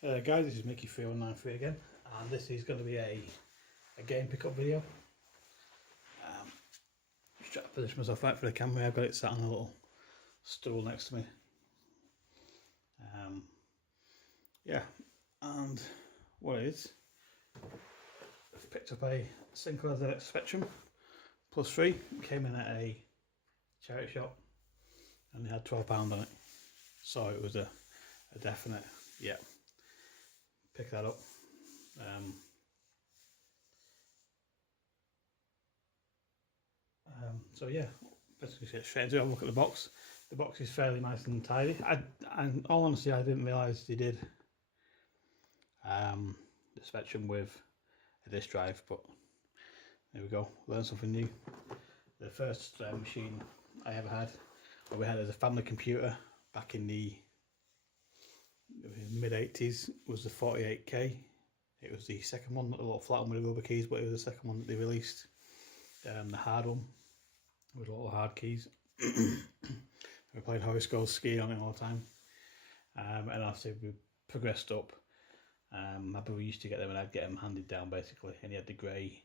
Guys, this is Mickey3193 again, and this is going to be a game pickup video. Just trying to position myself right for the camera. I've got it sat on a little stool next to me. Yeah, and what it is, I've picked up a Sinclair ZX Spectrum Plus 3. It came in at a charity shop and they had £12 on it, so it was a definite, yeah, pick that up. So yeah, basically get straight into it. Have a look at the box. The box is fairly nice and tidy. And all honesty, I didn't realise they did the Spectrum with a disk drive, but there we go, learn something new. The first machine I ever had, or we had as a family computer back in the mid 80s, was the 48K. It was the second one, not the little flat one with the rubber keys, but it was the second one that they released, the hard one with little hard keys. We played Horoscope Ski on it all the time, and after we progressed up, my brother used to get them and I'd get them handed down basically, and he had the grey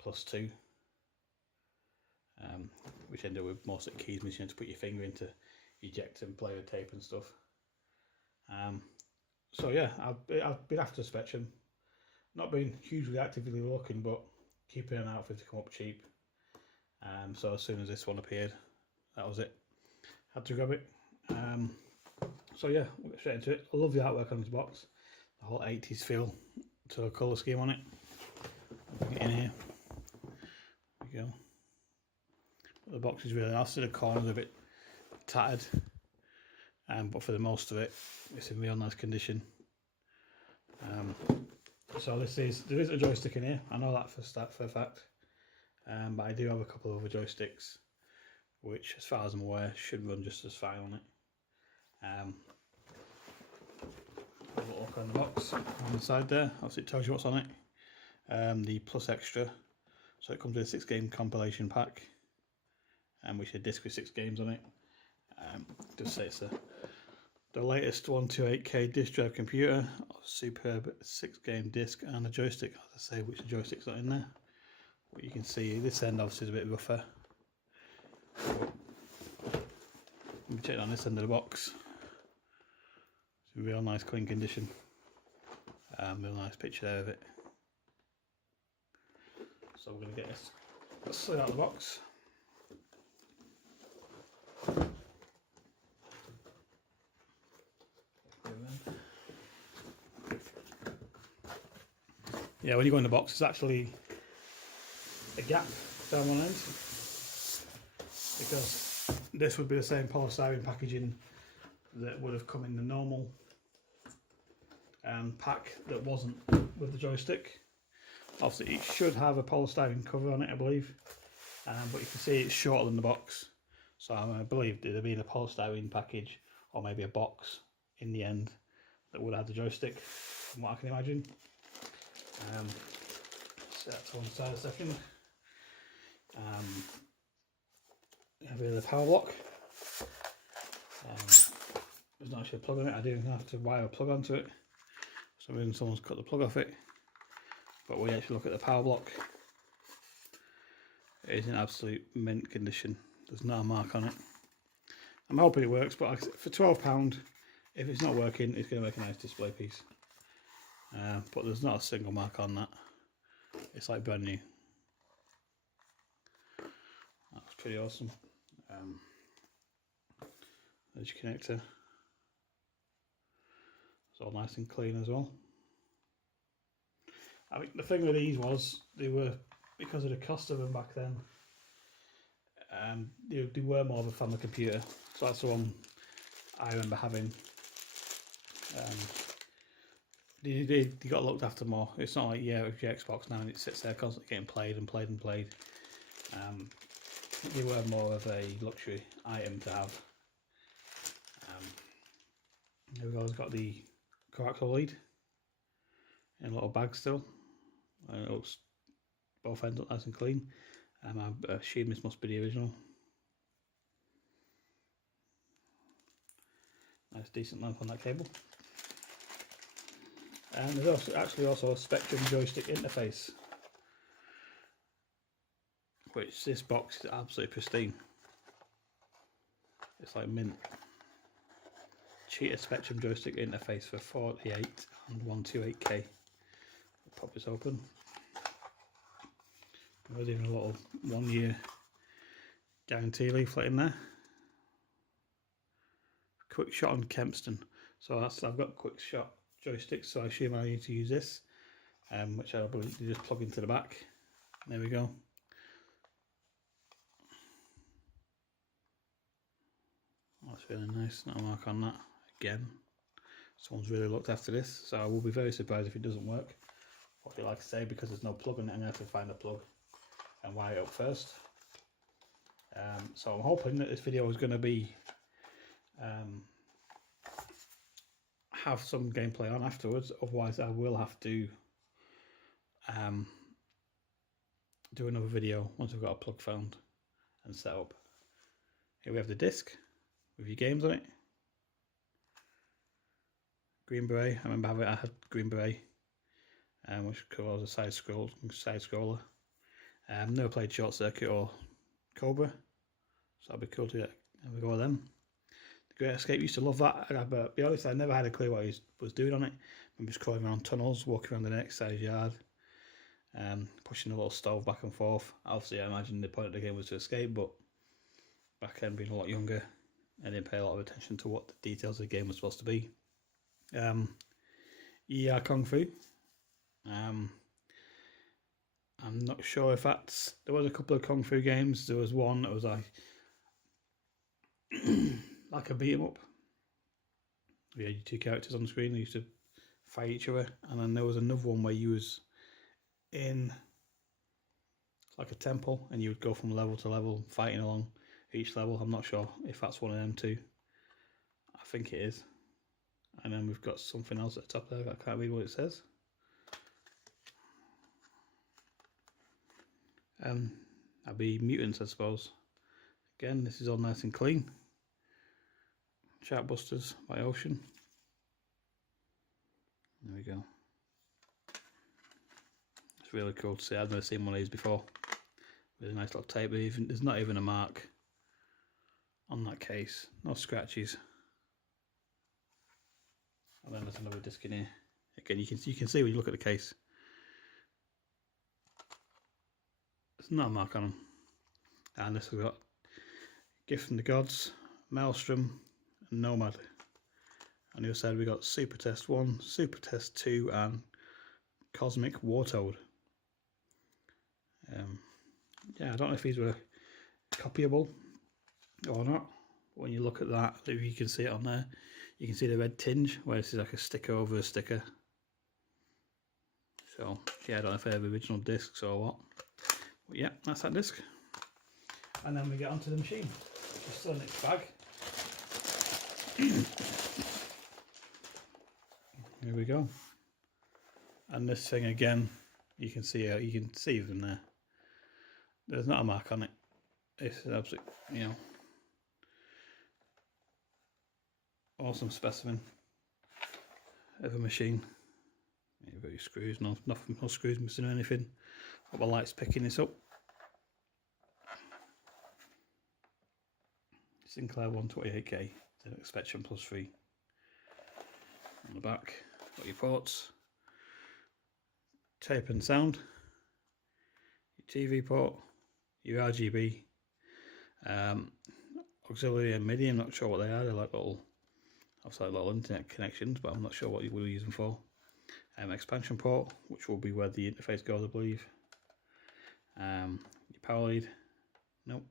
plus 2, which ended up with most of the keys missing to put your finger into, eject and play the tape and stuff. So yeah, I've been after Spectrum, not been hugely actively looking, but keeping an eye out for it to come up cheap. So as soon as this one appeared, that was it. Had to grab it. So yeah, we'll get straight into it. I love the artwork on this box, the whole 80s feel to a colour scheme on it. Bring it in here. There we go. The box is really nice. The corners are a bit tattered, but for the most of it, it's in real nice condition. So there is a joystick in here. I know that for a fact. But I do have a couple of other joysticks, which, as far as I'm aware, should run just as fine on it. Have a look on the box on the side there. Obviously, it tells you what's on it. The Plus Extra, so it comes with a 6-game compilation pack, which is a disc with 6 games on it. Just say it's the latest 128K disc drive computer, superb 6-game disc, and a joystick. As I say, which the joystick's not in there. But you can see this end obviously is a bit rougher. Let me check on this end of the box. It's in real nice clean condition. Real nice picture there of it. So we're going to get this slid out of the box. Yeah, when you go in the box, there's actually a gap down one end, because this would be the same polystyrene packaging that would have come in the normal pack that wasn't with the joystick. Obviously it should have a polystyrene cover on it, I believe, but you can see it's shorter than the box, so I believe there'd been a polystyrene package or maybe a box in the end that would have the joystick, from what I can imagine. Set that to one side a second. Have the power block. There's not actually a plug on it. I do have to wire a plug onto it. For some reason someone's cut the plug off it. But when you actually look at the power block, it is in absolute mint condition. There's not a mark on it. I'm hoping it works, but for £12, if it's not working, it's going to make a nice display piece. But there's not a single mark on that. It's like brand new. That's pretty awesome. There's your connector. It's all nice and clean as well. I think the thing with these was they were, because of the cost of them back then, they were more of a family computer. So that's the one I remember having. They got looked after more. It's not like, yeah, with your Xbox now and it sits there constantly getting played and played and played. They were more of a luxury item to have. Here we go, it's got the coaxial lead in a little bag still. It looks, both ends look nice and clean. I assume this must be the original. Nice decent length on that cable. And there's also a Spectrum joystick interface, which this box is absolutely pristine. It's like mint. Cheetah Spectrum joystick interface for 48 and 128K. I'll pop this open. There's even a little 1-year guarantee leaflet in there. Quick shot on Kempston. So I've got quick shot joysticks, so I assume I need to use this, which I believe you just plug into the back. There we go. That's really nice. Not a mark on that. Again, someone's really looked after this, so I will be very surprised if it doesn't work. What do you like to say? Because there's no plug in it, I'm going to have to find a plug and wire it up first. So I'm hoping that this video is going to be have some gameplay on afterwards. Otherwise, I will have to do another video once I've got a plug found and set up. Here we have the disc with your games on it. Green Beret. I remember I had Green Beret, which was a side scroller. Never played Short Circuit or Cobra, so that'd be cool to have a go at them. The Great Escape, used to love that, but to be honest, I never had a clue what he was doing on it. I'm just crawling around tunnels, walking around the next side's yard, pushing a little stove back and forth. Obviously, I imagine the point of the game was to escape, but back then, being a lot younger, I didn't pay a lot of attention to what the details of the game was supposed to be. Yeah, Kung Fu. I'm not sure if that's... There was a couple of Kung Fu games. There was one that was like like a beat 'em up. You had your two characters on the screen. They used to fight each other. And then there was another one where you was in like a temple and you would go from level to level fighting along each level. I'm not sure if that's one of them two. I think it is. And then we've got something else at the top there. I can't read what it says. That'd be Mutants, I suppose. Again, this is all nice and clean. Chartbusters by Ocean. There we go. It's really cool to see. I've never seen one of these before. With a nice little tape. There's not even a mark on that case. No scratches. And then there's another disc in here. Again, you can see when you look at the case. There's not a mark on them. And this has got Gift from the Gods, Maelstrom, and Nomad. On the other side we got Super Test 1, Super Test 2, and Cosmic Wartoad. Yeah, I don't know if these were copyable or not. But when you look at that, if you can see it on there, you can see the red tinge where this is like a sticker over a sticker. So yeah, I don't know if they have original discs or what. But yeah, that's that disc. And then we get onto the machine, which is still in its bag. Here we go. And this thing again, you can see them there. There's not a mark on it. It's an absolute, awesome specimen of a machine. You've got your screws, no screws missing or anything. Hope my light's picking this up. Sinclair 128K, Spectrum Plus 3. On the back, got your ports, tape and sound, your TV port, your RGB, auxiliary and MIDI. I'm not sure what they are. They're like little internet connections, but I'm not sure what you will use them for. Expansion port, which will be where the interface goes, I believe. Your power lead, nope.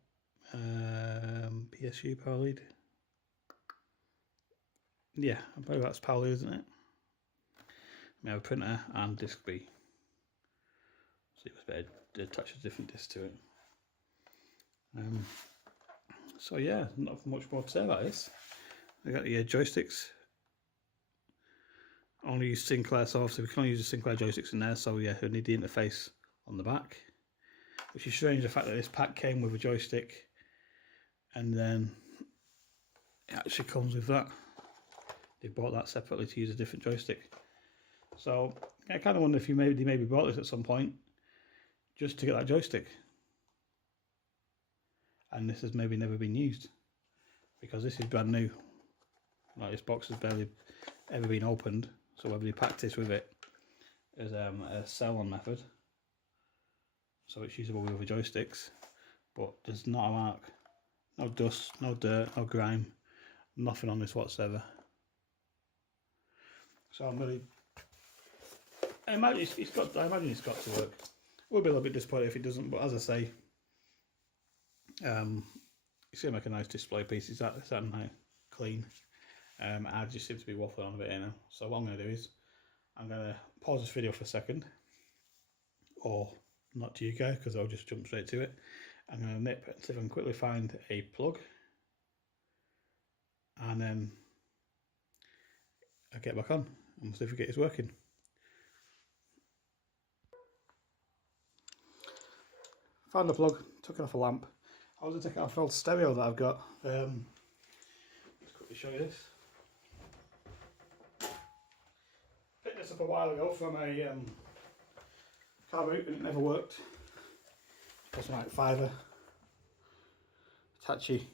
PSU power lead. Yeah, I believe that's power lead, isn't it? We have a printer and disc B. So it was better to attach a different disc to it. So yeah, not much more to say about this. We got the joysticks. Only use Sinclair, so obviously we can only use the Sinclair joysticks in there. So yeah, we need the interface on the back, which is strange. The fact that this pack came with a joystick, and then it actually comes with that. They bought that separately to use a different joystick. So I kind of wonder if they maybe bought this at some point just to get that joystick, and this has maybe never been used because this is brand new. Like, this box has barely ever been opened, so whether they packed this with it as a sell-on method, so it's usable with other joysticks, but there's not a mark, no dust, no dirt, no grime, nothing on this whatsoever. So I'm really, I imagine it's got to work. We'll be a little bit disappointed if it doesn't, but as I say, it's gonna make a nice display piece. It's that nice, clean. I just seem to be waffling on a bit here now. So what I'm gonna do is I'm gonna pause this video for a second, or not to you guys because I'll just jump straight to it. I'm gonna nip and see if I can quickly find a plug, and then I'll get back on and see if we get this working. Found the plug, took it off a lamp. I was going to take it off an old stereo that I've got. Let's quickly show you this. Picked this up a while ago from a car boot and it never worked. It cost me like £5. Hitachi.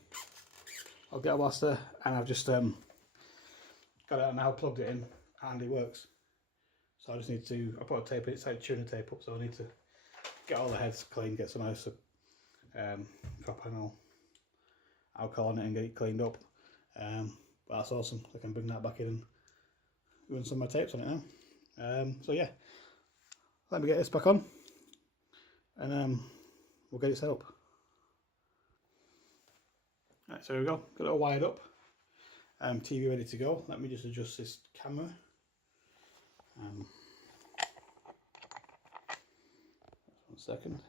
I'll get a blaster, and I've just got it and now plugged it in and it works. So I just need to, I put a tape, it's like tuner tape up, so I need to get all the heads clean, get some nice propanol alcohol on it and get it cleaned up. But that's awesome. I can bring that back in and run some of my tapes on it now. So yeah, let me get this back on and we'll get it set up. Right, so here we go, got it all wired up. TV ready to go. Let me just adjust this camera. One second.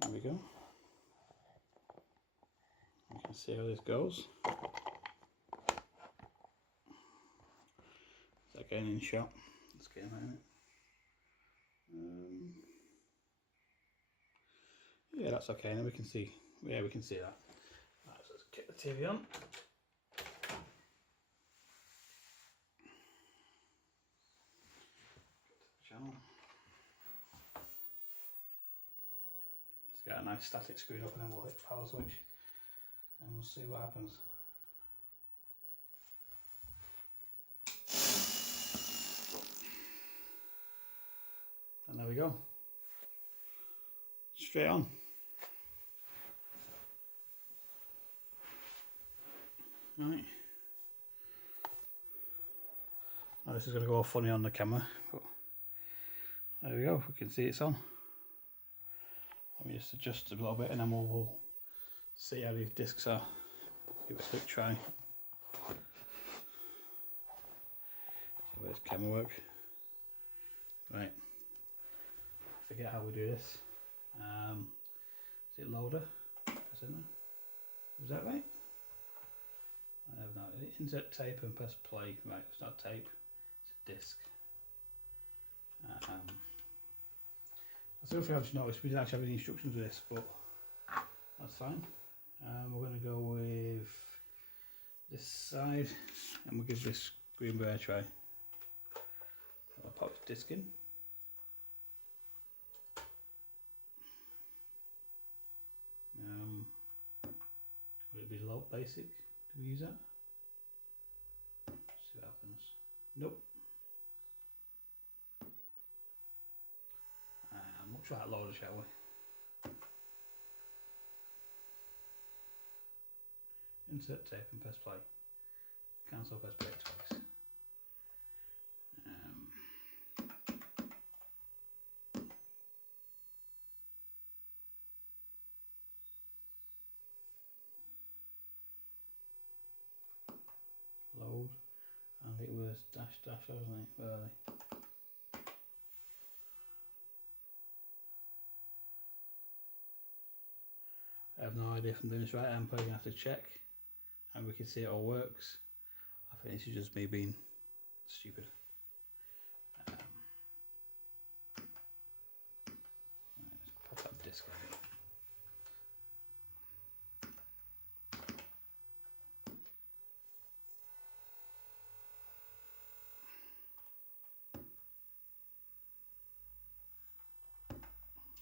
There we go. You can see how this goes. Is that getting in shot? Let's get in there. Yeah, that's okay. Now we can see. Yeah, we can see that. Right, so let's kick the TV on. Channel. Let's get a nice static screen up and then we'll hit the power switch and we'll see what happens. And there we go. Straight on. Right. Now this is going to go all funny on the camera, but there we go, we can see it's on. Let me just adjust a little bit and then we'll see how these discs are. Give it a quick try. See how this camera work. Right. Forget how we do this. Is it loader? Press in there. Is that right? I have no idea. Insert tape and press play. Right, it's not tape, it's a disc. That's the other thing I've just noticed, we didn't actually have any instructions with this, but that's fine. We're going to go with this side and we'll give this Green Beret a try. I'll pop this disc in. Would it be low basic? Do we use that? See what happens. Nope. We'll try that loader, shall we? Insert tape and press play. Cancel, press play twice. Load, and it was dash, wasn't it? Where are they? I have no idea if I'm doing this right. I'm probably going to have to check and we can see it all works. I think this is just me being stupid. Let's pop that disc on.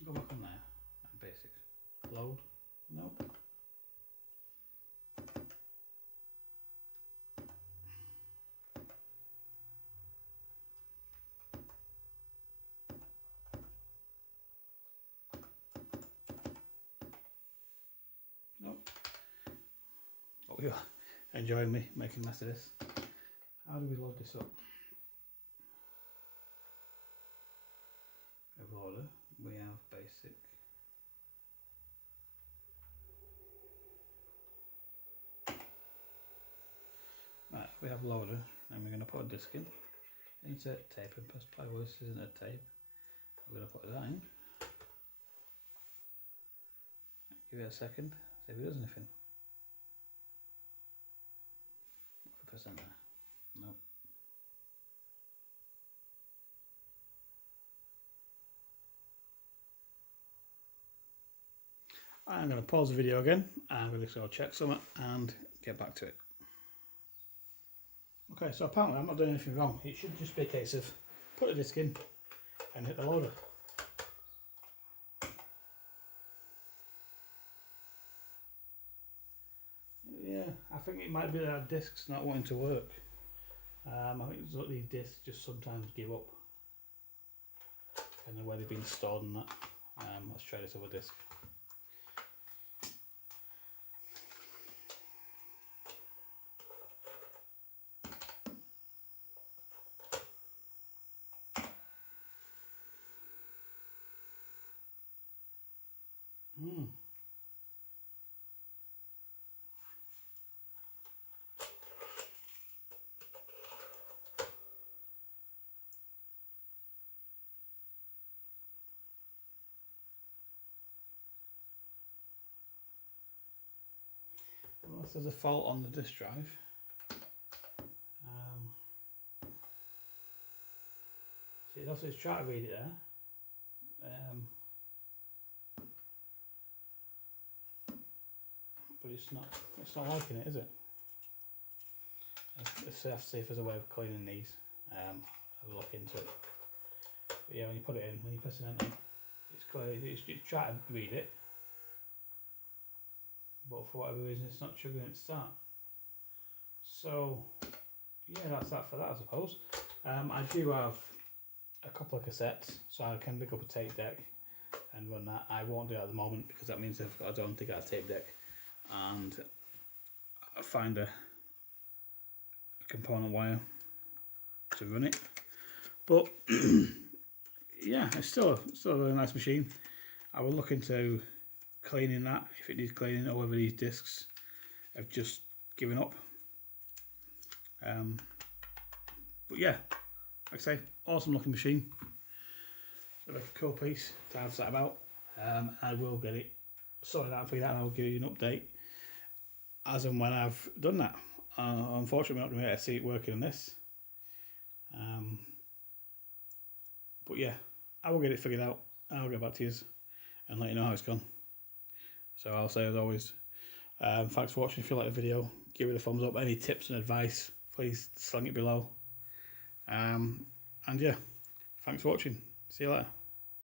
Go back on there. Basic. Load. Nope. Nope. Oh, you're enjoying me making a mess of this. How do we load this up? We have loader. We have basic. Right, we have loader, and we're going to put a disc in. Insert tape and press play. Well, this isn't a tape. We're going to put that in. Give it a second, see if it does anything. What % there? Nope. I'm going to pause the video again. I'm going to go check something and get back to it. Okay, so apparently I'm not doing anything wrong. It should just be a case of put a disc in and hit the loader. Yeah, I think it might be that our disc's not wanting to work. I think these discs just sometimes give up. And where they've been stored and that. Let's try this other disc. Unless there's a fault on the disk drive. See, also it's trying to read it there. But it's not liking it, is it? Let's have to see if there's a way of cleaning these. Have a look into it. But yeah, when you put it in, when you press enter, it's clear. It's trying to read it, but for whatever reason, it's not triggering it to start. So yeah, that's that for that, I suppose. I do have a couple of cassettes, so I can pick up a tape deck and run that. I won't do that at the moment because that means I've got to go and take out a tape deck and find a component wire to run it. But yeah, it's still a really nice machine. I will look into cleaning that if it needs cleaning, or whether these discs have just given up. But yeah, like I say, awesome looking machine. So like a cool piece to have sat about. I will get it sorted out for that, and I'll give you an update as and when I've done that. Unfortunately, we're not going to see it working on this. But yeah, I will get it figured out. I'll get back to you and let you know how it's gone. So I'll say as always, thanks for watching. If you like the video, give it a thumbs up. Any tips and advice, please sling it below. And yeah, thanks for watching. See you later.